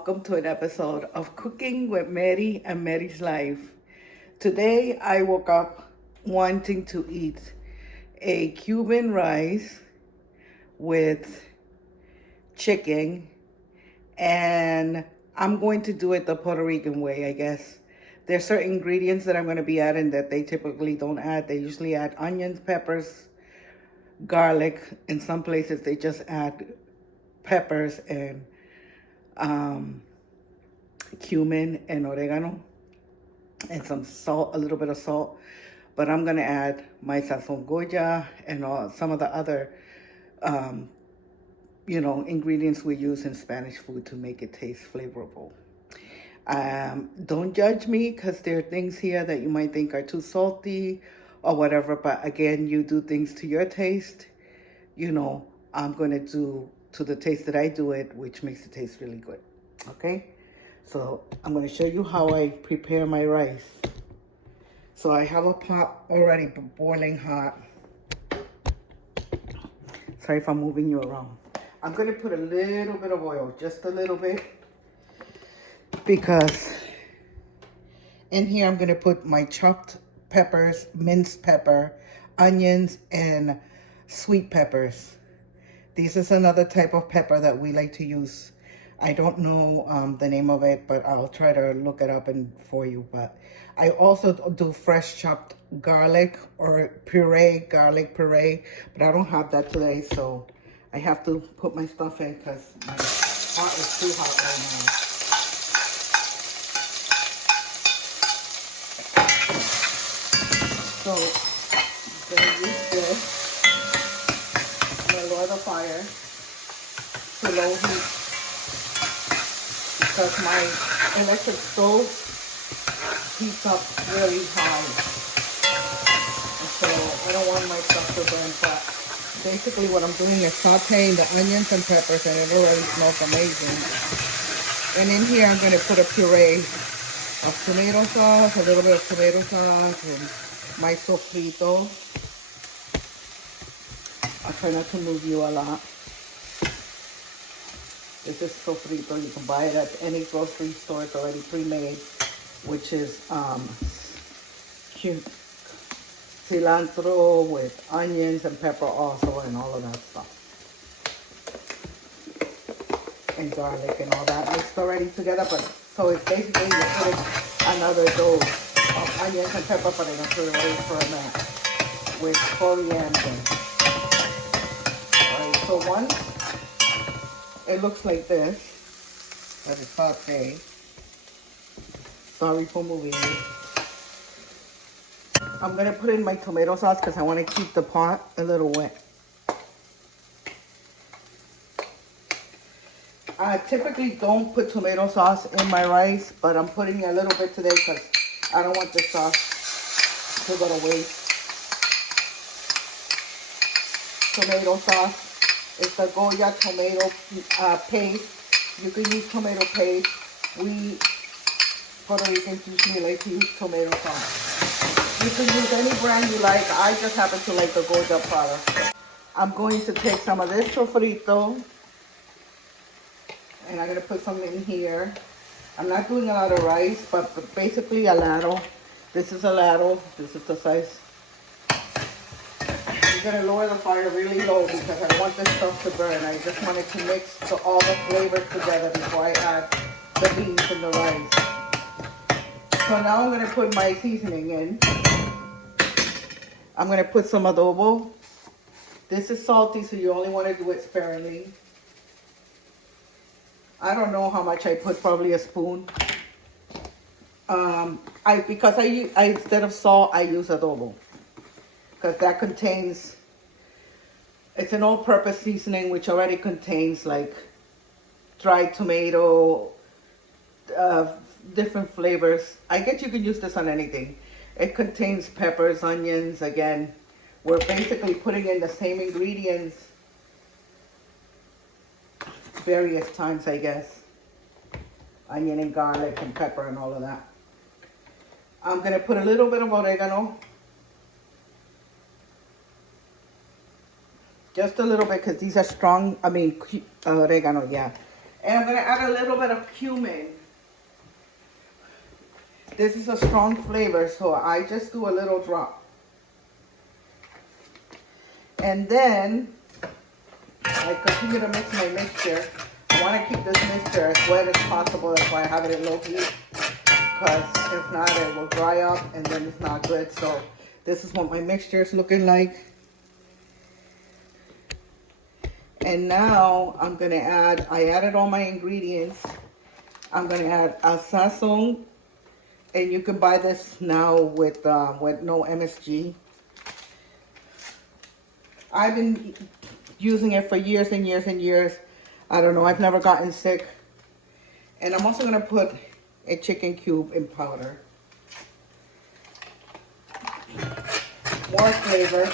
welcome to an episode of Cooking with Mary and Mary's Life. Today I woke up wanting to eat a Cuban rice with chicken, and I'm going to do it the Puerto Rican way, I guess. There's certain ingredients that I'm going to be adding that they typically don't add. They usually add onions, peppers, garlic. In some places they just add peppers and cumin and oregano and some salt, a little bit of salt. But I'm gonna add my sazon goya and some of the other, ingredients we use in Spanish food to make it taste flavorful. Don't judge me because there are things here that you might think are too salty or whatever. But again, you do things to your taste. I'm gonna do to the taste that I do it, which makes it taste really good. Okay, so I'm going to show you how I prepare my rice. So I have a pot already boiling hot. Sorry if I'm moving you around. I'm going to put a little bit of oil, just a little bit, because in here I'm going to put my chopped peppers, minced pepper, onions, and sweet peppers. This is another type of pepper that we like to use. I don't know the name of it, but I'll try to look it up for you. But I also do fresh chopped garlic or garlic puree, but I don't have that today, so I have to put my stuff in because my pot is too hot right now. So I'm gonna use this. I'm gonna lower the fire to low heat, because my electric stove heats up really high. And so I don't want my stuff to burn, but basically what I'm doing is sauteing the onions and peppers, and it already smells amazing. And in here I'm going to put a puree of tomato sauce, a little bit of tomato sauce, and my sofrito. I'll try not to move you a lot. This is sofrito. You can buy it at any grocery store. It's already pre-made, which is cilantro with onions and pepper also, and all of that stuff. And garlic and all that mixed already together. But so it's basically you're putting another dose of onions and pepper, but in a puree format with coriander. All right, so once it looks like this, that is sauté. Sorry for moving it. I'm gonna put in my tomato sauce because I want to keep the pot a little wet. I typically don't put tomato sauce in my rice, but I'm putting a little bit today because I don't want the sauce to go to waste. Tomato sauce. It's the Goya tomato paste. You can use tomato paste. We Puerto Ricans usually like to use tomato sauce. You can use any brand you like. I just happen to like the Goya product. I'm going to take some of this sofrito, and I'm going to put some in here. I'm not doing a lot of rice, but basically a ladle. This is a ladle. This is the size. I'm going to lower the fire really low because I want this stuff to burn. I just wanted to mix all the flavors together before I add the beans and the rice. So now I'm going to put my seasoning in. I'm going to put some adobo. This is salty, so you only want to do it sparingly. I don't know how much I put, probably a spoon. Because I instead of salt, I use adobo. Because that contains, it's an all-purpose seasoning which already contains like dried tomato, different flavors. I guess you can use this on anything. It contains peppers, onions. Again, we're basically putting in the same ingredients various times, I guess. Onion and garlic and pepper and all of that. I'm going to put a little bit of oregano. Just a little bit, because these are strong, oregano, yeah. And I'm gonna add a little bit of cumin. This is a strong flavor, so I just do a little drop. And then I continue to mix my mixture. I want to keep this mixture as wet as possible. That's why I have it in low heat. Because if not, it will dry up and then it's not good. So this is what my mixture is looking like. And now I'm going to add, I added all my ingredients. I'm going to add a sazon. And you can buy this now with no MSG. I've been using it for years and years and years. I don't know, I've never gotten sick. And I'm also gonna put a chicken cube in powder. More flavor.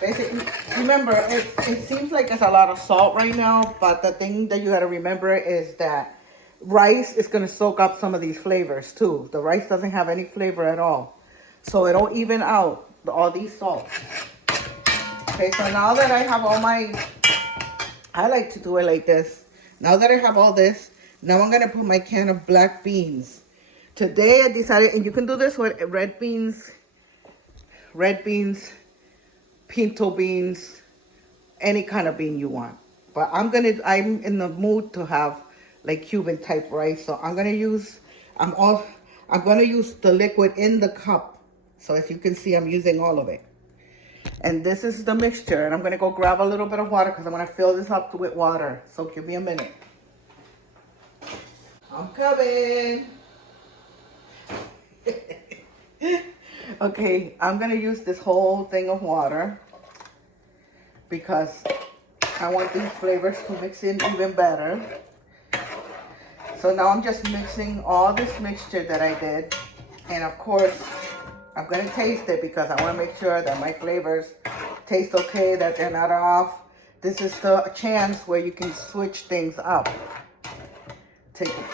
Basically, remember, it seems like it's a lot of salt right now, but the thing that you gotta remember is that rice is gonna soak up some of these flavors too. The rice doesn't have any flavor at all. So it'll even out all these salts. Okay, so now that I have all my, I like to do it like this. Now that I have all this, now I'm going to put my can of black beans. Today I decided, and you can do this with red beans, pinto beans, any kind of bean you want. But I'm in the mood to have like Cuban type rice. So I'm going to use, I'm going to use the liquid in the cup. So as you can see, I'm using all of it. And this is the mixture. And I'm going to go grab a little bit of water because I'm going to fill this up with water. So give me a minute. I'm coming. Okay, I'm going to use this whole thing of water because I want these flavors to mix in even better. So now I'm just mixing all this mixture that I did. And of course, I'm going to taste it because I want to make sure that my flavors taste okay, that they're not off. This is the chance where you can switch things up.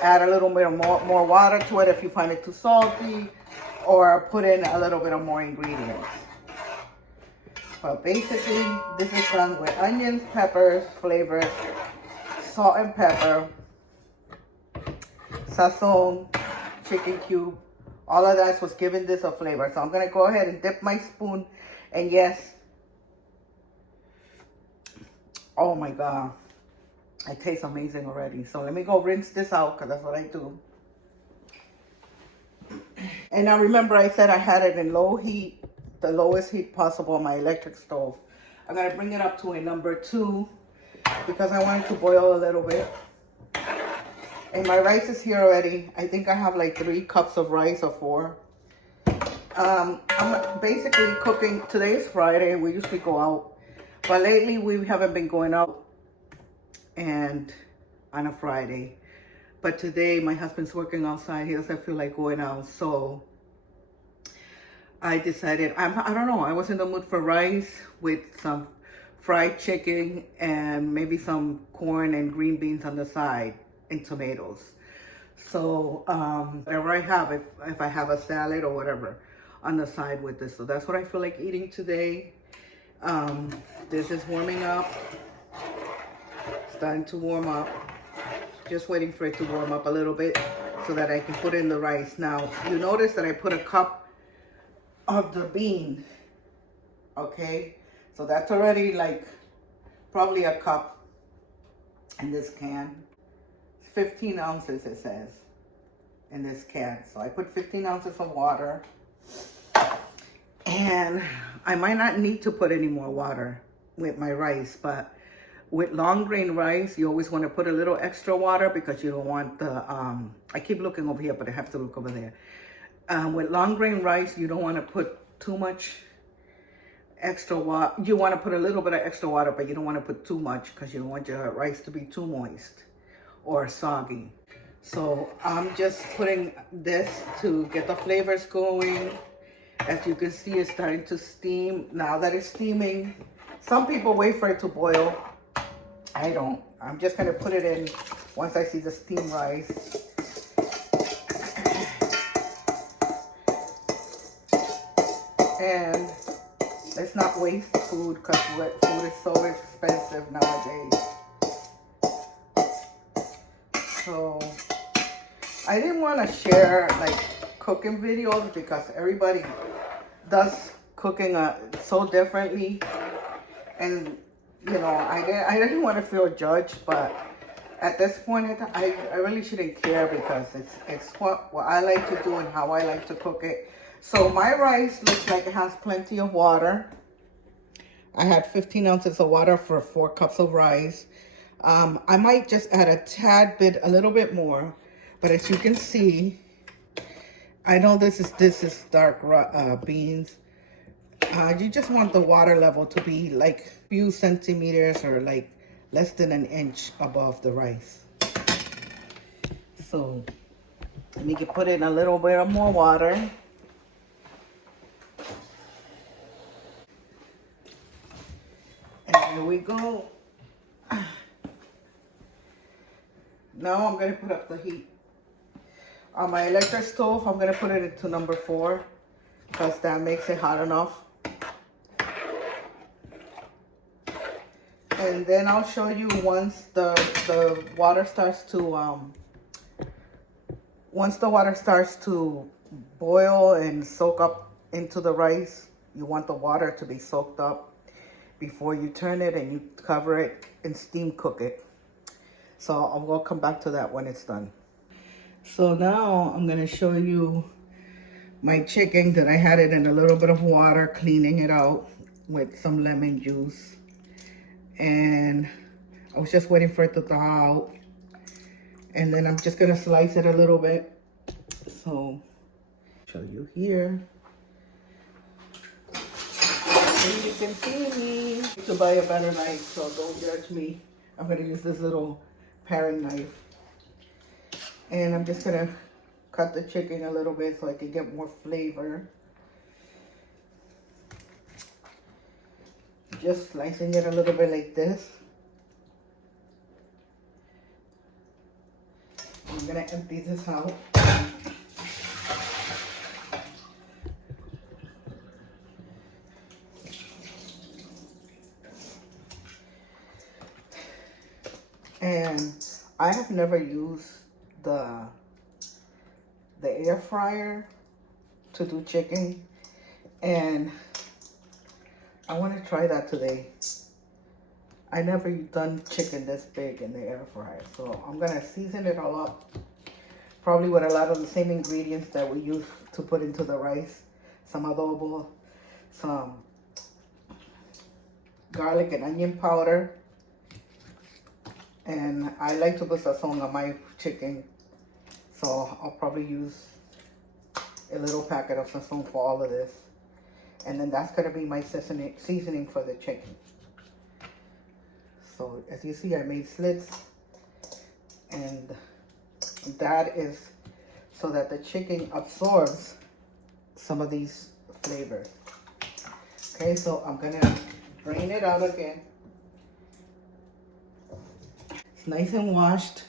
Add a little bit more water to it if you find it too salty, or put in a little bit of more ingredients. But basically, this is done with onions, peppers, flavors, salt and pepper, sazon, chicken cube. All of that was giving this a flavor. So I'm going to go ahead and dip my spoon. And yes, oh my God, it tastes amazing already. So let me go rinse this out because that's what I do. And now remember I said I had it in low heat, the lowest heat possible on my electric stove. I'm going to bring it up to a number 2 because I want it to boil a little bit. And my rice is here already. I think I have like 3 cups of rice or 4. I'm basically cooking. Today is Friday. We usually go out. But lately we haven't been going out and on a Friday. But today my husband's working outside. He doesn't feel like going out. So I decided, I don't know. I was in the mood for rice with some fried chicken and maybe some corn and green beans on the side. And tomatoes. So whatever I have, if I have a salad or whatever on the side with this. So that's what I feel like eating today. This is warming up. Starting to warm up. Just waiting for it to warm up a little bit so that I can put in the rice. Now you notice that I put a cup of the bean. Okay, so that's already like probably a cup in this can. 15 ounces it says in this can. So I put 15 ounces of water, and I might not need to put any more water with my rice, but with long grain rice you always want to put a little extra water because you don't want the I keep looking over here but I have to look over there. With long grain rice you don't want to put too much extra water. You want to put a little bit of extra water, but you don't want to put too much because you don't want your rice to be too moist or soggy. So I'm just putting this to get the flavors going. As you can see, it's starting to steam. Now that it's steaming, some people wait for it to boil. I don't. I'm just gonna put it in once I see the steam rise. And let's not waste food because food is so expensive nowadays. So I didn't want to share like cooking videos because everybody does cooking so differently, and you know, I didn't want to feel judged, but at this point I really shouldn't care because it's what I like to do and how I like to cook it. So my rice looks like it has plenty of water. I had 15 ounces of water for 4 cups of rice. I might just add a little bit more, but as you can see, I know this is dark beans. You just want the water level to be like a few centimeters or like less than an inch above the rice. So let me put in a little bit more water. And here we go. Now I'm going to put up the heat. On my electric stove, I'm going to put it into number 4 because that makes it hot enough. And then I'll show you once the water starts to boil and soak up into the rice. You want the water to be soaked up before you turn it, and you cover it and steam cook it. So I will come back to that when it's done. So now I'm going to show you my chicken that I had it in a little bit of water, cleaning it out with some lemon juice. And I was just waiting for it to thaw out. And then I'm just going to slice it a little bit. So show you here. And you can see me to buy a better knife, so don't judge me. I'm going to use this little paring knife. And I'm just going to cut the chicken a little bit so I can get more flavor. Just slicing it a little bit like this. I'm going to empty this out. And I have never used the air fryer to do chicken, and I want to try that today. I never done chicken this big in the air fryer, so I'm gonna season it all up, probably with a lot of the same ingredients that we use to put into the rice. Some adobo, some garlic and onion powder, and I like to put sazon on my chicken, so I'll probably use a little packet of sazon for all of this. And then that's going to be my seasoning for the chicken. So as you see, I made slits, and that is so that the chicken absorbs some of these flavors. Okay, so I'm going to drain it out again. It's nice and washed.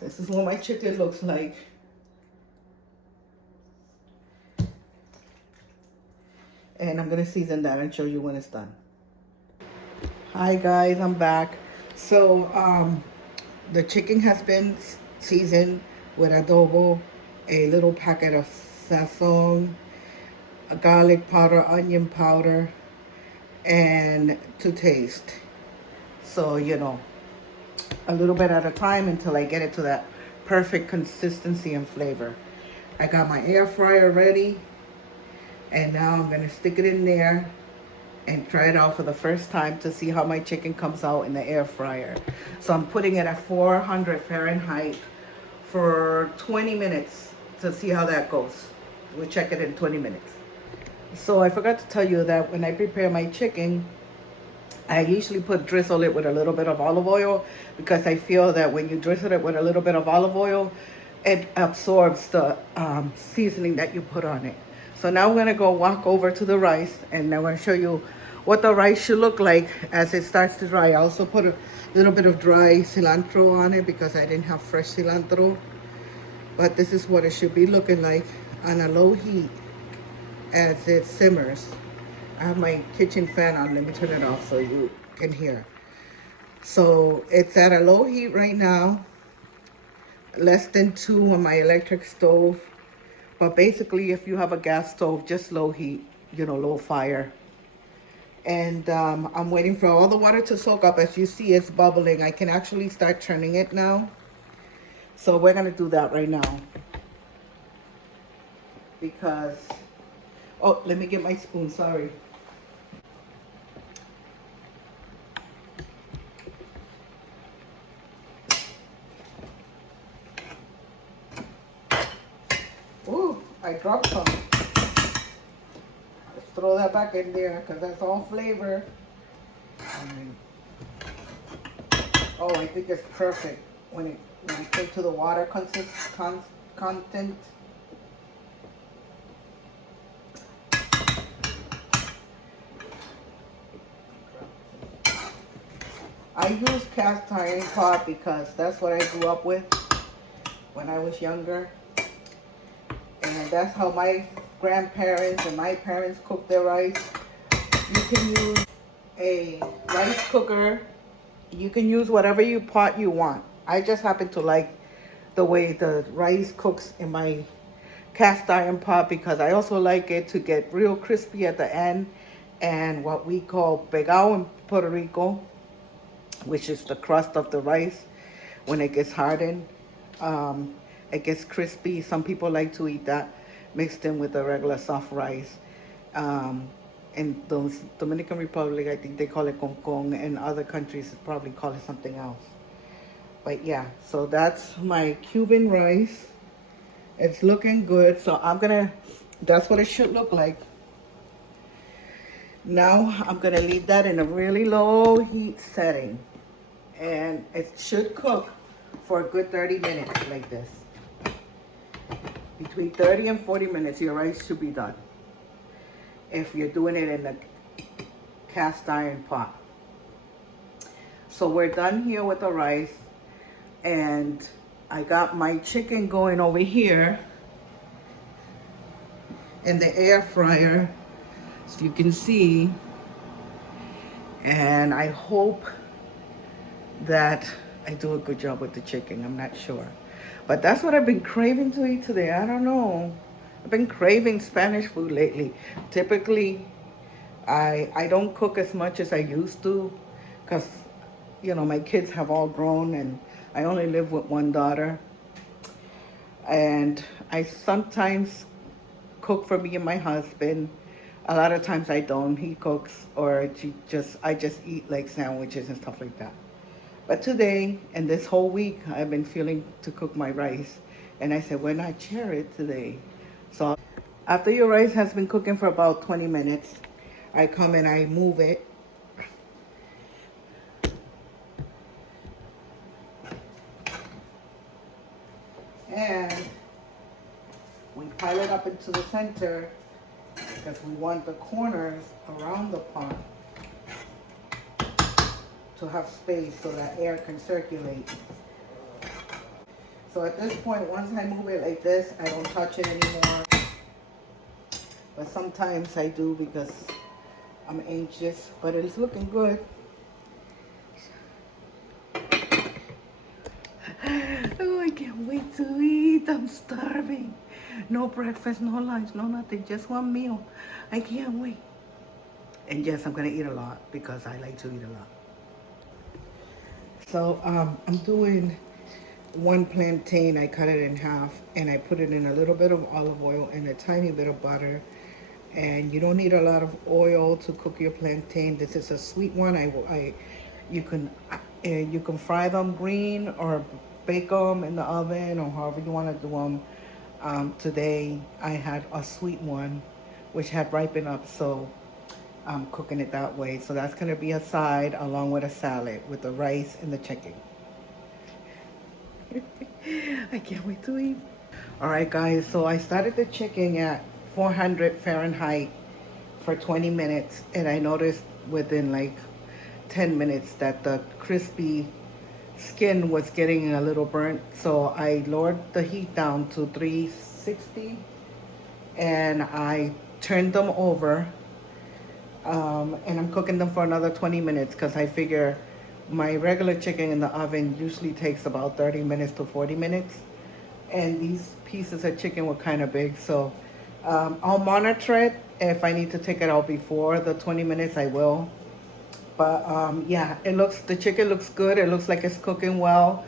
This is what my chicken looks like. And I'm going to season that and show you when it's done. Hi guys, I'm back. So the chicken has been seasoned with adobo, a little packet of sazon, a garlic powder, onion powder, and to taste. So, you know, a little bit at a time until I get it to that perfect consistency and flavor. I got my air fryer ready. And now I'm going to stick it in there and try it out for the first time to see how my chicken comes out in the air fryer. So I'm putting it at 400 Fahrenheit for 20 minutes to see how that goes. We'll check it in 20 minutes. So I forgot to tell you that when I prepare my chicken, I usually drizzle it with a little bit of olive oil, because I feel that when you drizzle it with a little bit of olive oil, it absorbs the seasoning that you put on it. So now I'm going to go walk over to the rice, and I'm going to show you what the rice should look like as it starts to dry. I also put a little bit of dry cilantro on it because I didn't have fresh cilantro. But this is what it should be looking like on a low heat as it simmers. I have my kitchen fan on. Let me turn it off so you can hear. So it's at a low heat right now. less than 2 on my electric stove. But basically, if you have a gas stove, just low heat, low fire. And I'm waiting for all the water to soak up. As you see, it's bubbling. I can actually start turning it now. So we're gonna do that right now because, oh, let me get my spoon, sorry. Ooh, I dropped some. Let's throw that back in there because that's all flavor. And, oh, I think it's perfect when it came to the water content. I use cast iron pot because that's what I grew up with when I was younger. And that's how my grandparents and my parents cooked their rice. You can use a rice cooker. You can use whatever pot you want. I just happen to like the way the rice cooks in my cast iron pot because I also like it to get real crispy at the end, and what we call pegao in Puerto Rico, which is the crust of the rice when it gets hardened. Um, it gets crispy. Some people like to eat that mixed in with the regular soft rice. Um, in the Dominican Republic, I think they call it con, and other countries probably call it something else. But yeah, so that's my Cuban rice. It's looking good. So that's what it should look like. Now I'm gonna leave that in a really low heat setting. And it should cook for a good 30 minutes like this. Between 30 and 40 minutes, your rice should be done. If you're doing it in a cast iron pot. So we're done here with the rice. And I got my chicken going over here in the air fryer, so you can see. And I hope that I do a good job with the chicken. I'm not sure. But that's what I've been craving to eat today. I don't know. I've been craving Spanish food lately. Typically, I don't cook as much as I used to because, my kids have all grown and I only live with one daughter. And I sometimes cook for me and my husband. A lot of times I don't. He cooks, or I just eat like sandwiches and stuff like that. But today and this whole week, I've been feeling to cook my rice. And I said, why not share it today? So after your rice has been cooking for about 20 minutes, I come and I move it. And we pile it up into the center because we want the corners around the pot to have space so that air can circulate. So at this point, once I move it like this, I don't touch it anymore. But sometimes I do because I'm anxious, but it's looking good. Oh, I can't wait to eat. I'm starving. No breakfast, no lunch, no nothing, just one meal. I can't wait. And yes, I'm gonna eat a lot because I like to eat a lot. So I'm doing one plantain. I cut it in half and I put it in a little bit of olive oil and a tiny bit of butter. And you don't need a lot of oil to cook your plantain. This is a sweet one. You can fry them green or bake them in the oven or however you want to do them. Today I had a sweet one which had ripened up, so I'm cooking it that way. So that's going to be a side along with a salad with the rice and the chicken. I can't wait to eat. All right, guys, so I started the chicken at 400 Fahrenheit for 20 minutes, and I noticed within like 10 minutes that the crispy skin was getting a little burnt. So I lowered the heat down to 360 and I turned them over. And I'm cooking them for another 20 minutes because I figure My regular chicken in the oven usually takes about 30 minutes to 40 minutes. And these pieces of chicken were kind of big, so I'll monitor it. If I need to take it out before the 20 minutes, I will. But yeah, the chicken looks good. It looks like it's cooking well.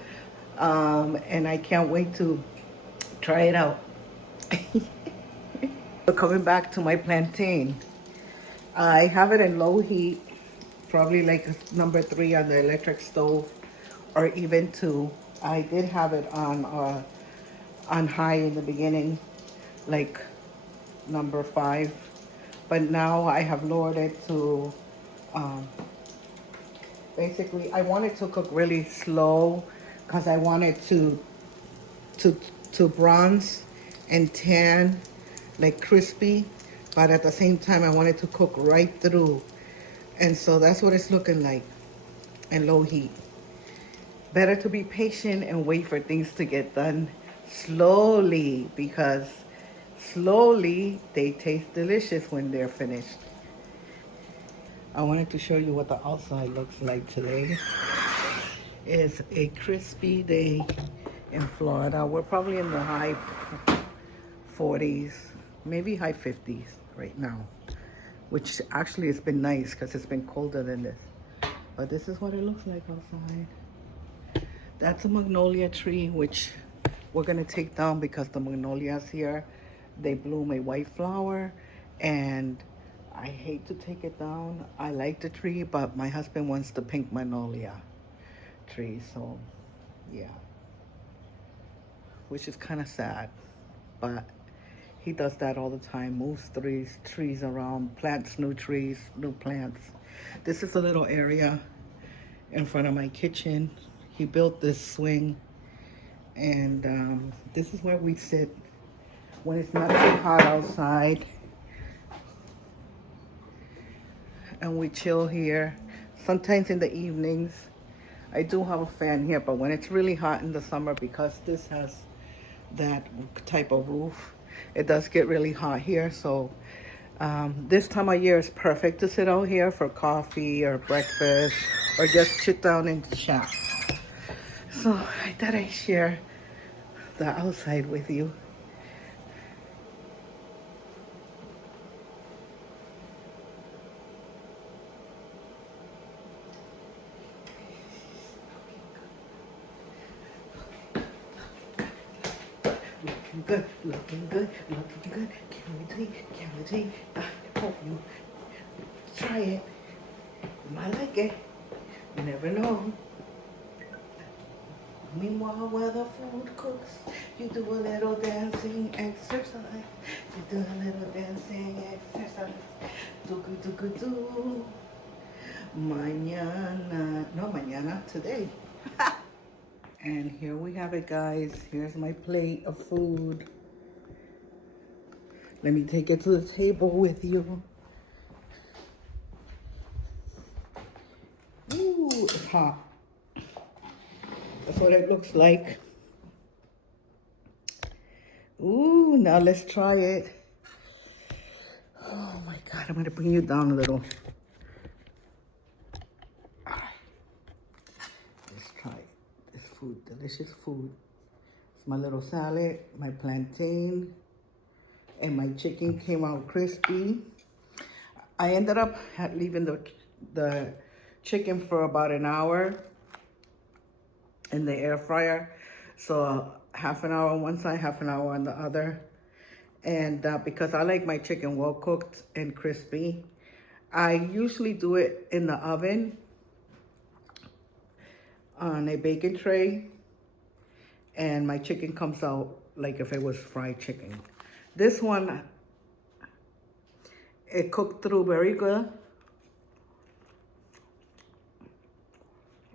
And I can't wait to try it out. Coming back to my plantain, I have it in low heat, probably like number 3 on the electric stove, or even 2. I did have it on high in the beginning, like number 5, but now I have lowered it to um, basically I want it to cook really slow because I want it to to bronze and tan, like crispy, but at the same time I want it to cook right through. And so that's what it's looking like in low heat. Better to be patient and wait for things to get done slowly, because slowly they taste delicious when they're finished. I wanted to show you what the outside looks like today. It's a crispy day in Florida. We're probably in the high 40s, maybe high 50s right now, which actually has been nice because it's been colder than this. But this is what it looks like outside. That's a magnolia tree, which we're gonna take down because the magnolias here, they bloom a white flower, and I hate to take it down. I like the tree, but my husband wants the pink magnolia tree, so yeah, which is kind of sad, but he does that all the time, moves trees around, plants new trees, new plants. This is a little area in front of my kitchen. He built this swing, and this is where we sit when it's not too hot outside, and we chill here. Sometimes in the evenings, I do have a fan here, but when it's really hot in the summer, because this has that type of roof, it does get really hot here. So this time of year is perfect to sit out here for coffee or breakfast, or just sit down and chat. So I thought I'd share the outside with you. Looking good, looking good, looking good. Can we take? I hope you try it. You might like it. You never know. Meanwhile, while the food cooks, you do a little dancing exercise. You do a little dancing exercise. Do. Mañana. No, mañana, today. And here we have it, guys. Here's my plate of food. Let me take it to the table with you. Ooh, it's hot. That's what it looks like. Ooh, now let's try it. Oh my God, I'm gonna bring you down a little. All right. Let's try this food, delicious food. It's my little salad, my plantain, and my chicken came out crispy. I ended up leaving the chicken for about an hour in the air fryer. So half an hour on one side, half an hour on the other. And because I like my chicken well cooked and crispy, I usually do it in the oven on a baking tray, and my chicken comes out like if it was fried chicken. This one, it cooked through very good.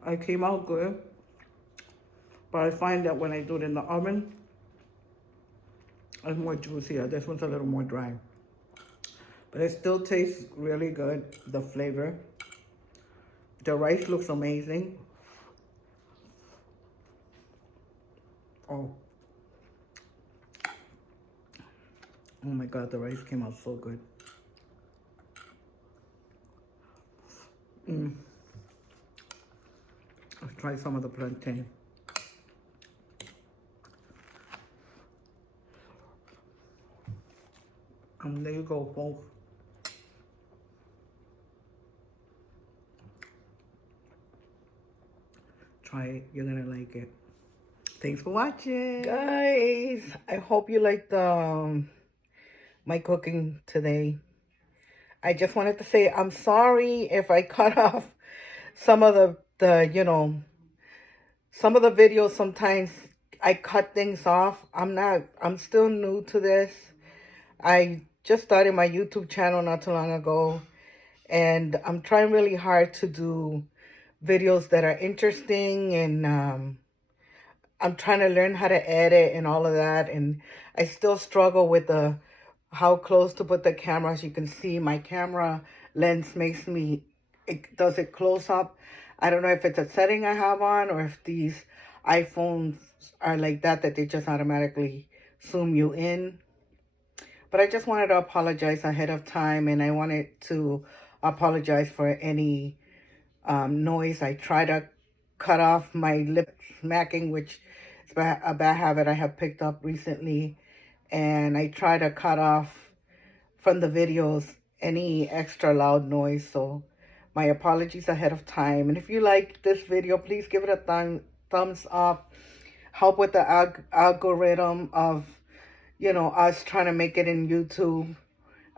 It came out good, but I find that when I do it in the oven, it's more juicier. This one's a little more dry, but it still tastes really good, the flavor. The rice looks amazing. Oh my God, the rice came out so good. try some of the plantain. And there you go, folks. Try it. You're gonna like it. Thanks for watching, guys. I hope you liked my cooking today. I just wanted to say I'm sorry if I cut off some of the you know, some of the videos. Sometimes I cut things off. I'm still new to this. I just started my YouTube channel not too long ago, and I'm trying really hard to do videos that are interesting, and I'm trying to learn how to edit and all of that, and I still struggle with how close to put the camera. As you can see, my camera lens makes me, does it close up. I don't know if it's a setting I have on or if these iPhones are like that they just automatically zoom you in. But I just wanted to apologize ahead of time, and I wanted to apologize for any noise. I try to cut off my lip smacking, which is a bad habit I have picked up recently. And I try to cut off from the videos any extra loud noise. So my apologies ahead of time. And if you like this video, please give it a thumbs up. Help with the algorithm of, you know, us trying to make it in YouTube.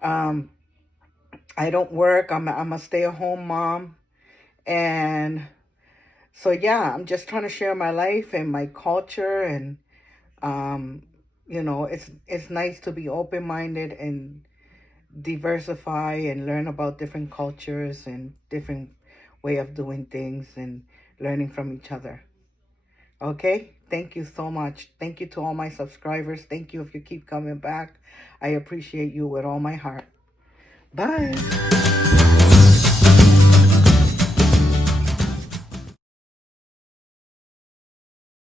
I don't work. I'm a stay-at-home mom. And so, yeah, I'm just trying to share my life and my culture. And, you know, it's nice to be open-minded and diversify and learn about different cultures and different way of doing things and learning from each other. Okay, thank you so much. Thank you to all my subscribers. Thank you if you keep coming back. I appreciate you with all my heart. Bye.